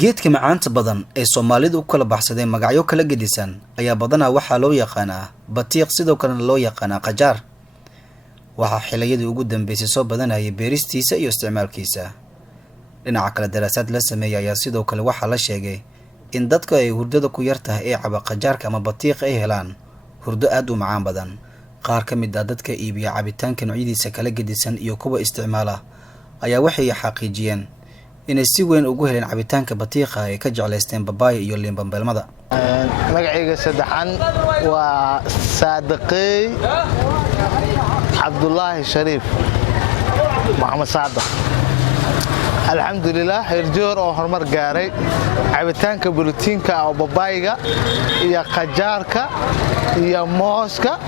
geedka macaanta badan ee Soomaalidu u kala baxsadeen magacyo kala gedisan ayaa badanaa waxaa loo yaqaanaa batiiq sidoo kalena loo yaqaanaa qajaar. Waxaa xiliyadii ugu dambeysay soo badanayay beeristiisa iyo isticmaalkiisa. Dhinaca kale daraasad la sameeyay ayaa sidoo kale waxaa la sheegay in dadka ay hurdada ku yar tahay ee caba qajaarka ama batiiqa ay helaan hurdo aad u macaan badan. Qaar ka mid ah dadka iibiya cabitaanka noocyadiisa kala gedisan iyo kuwa isticmaala ayaa waxay xaqiijiyeen inay si weyn ugu heleen cabitaanka batiiqa ay ka jecleysteen babaay iyo liin bambeelmada. magacayga saddexan waa Saadiqay Cabdullaahi Shariif Maxamed Saadiq. alxamdulillah herjoor oo horumar gaaray cabitaanka borotiinka oo babaayga iyo qajaarka iyo mooska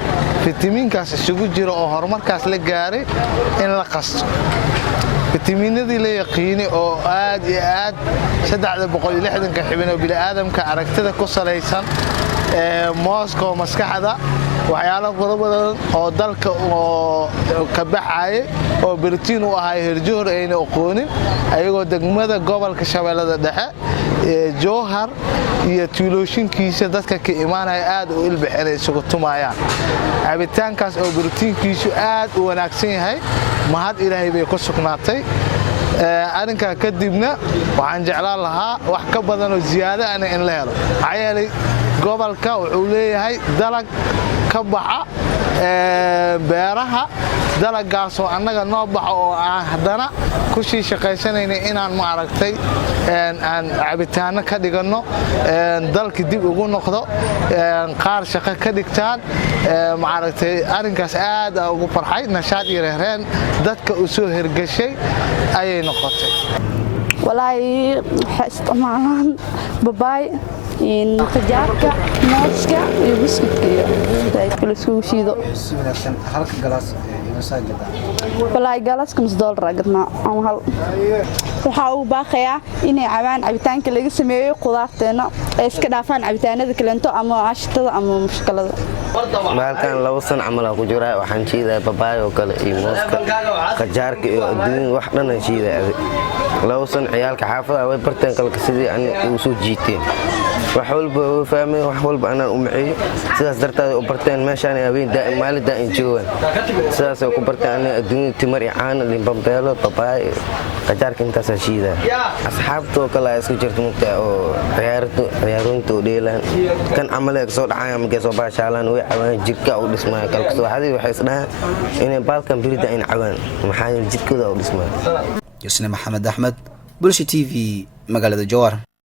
fitamiinkaas isugu jira oo horumarkaas la gaaray in la qasto. fitamiinadii la yaqiinay oo aad iyo aad 360 xibin oo bini'aadamka aragtida ku salaysan mooska oo maskaxda waxyaalo badan oo dalka oo ka baxay oo borotiin u ahay herjoor ayna aqoonin ayagoo degmada gobolka Shabeellada Dhexe Jowhar iyo tuulooshinkiisa dadka ka imaanaya aad u ilbixinay isugu tumayaan. cabitaankaas oo borotiinkiisu aad u wanaagsan yahay mahad Ilaahay bay ku sugnaatay. arinka kadibna waxaan jeclaan lahaa wax ka badan oo ziyaado ah in la helo. ayay gobolka wuxuu leeyahay dalag ka baxa beeraha dalagaas oo annaga noo baxo oo aan hadana ku shaqaysanayna inaan ma aragtay aan cabitaano ka dhigano dalka dib ugu noqdo qaar shaqo ka dhigtaan ma aragtay arinkaas aad ugu farxay nashaad iyo reereen dadka u soo hergashay ayay noqotay. walaahi isticmaalaan babaay in qajaarka mooska iyo biskudka ay kala soo shiido halka galaas walaahi galaaska $1 gadna aan hal waxa uu baaqayaa inay cabaan cabitaanka laga sameeyo qudaarteena ay iska dhaafaan cabitaanada kaleento ama ashtada ama mushkilada. maalkan 2 san camal ku jira waxaan jiidaa babaay oo kale iyo mooska qajaarka iyo adduun wax dhan aan jiidaa 2 san ciyaalka xaafada way barteen kalka sidii aan u soo jiiteen wax walba oo fahmay wax walba ana u maciyo sidaas darteed u barteen meeshaan habeen maalida in joogan sidaas ku barteen adduun timir iyo caan liin bambeelo babaay qajaarka intaas jiida asxaabto kale isku jirto mugta oo ciyaarunta oo dheelaan kan amal ay soo dhacay ama soo baashaalaan way cawaan jidka u dhismay kalka waxay isdhahan inay baalkan birida in cawaan maxaa jidkooda u dhismay. Yusna Maxamed Ahmed Bulsho TV magaalada Jowhar.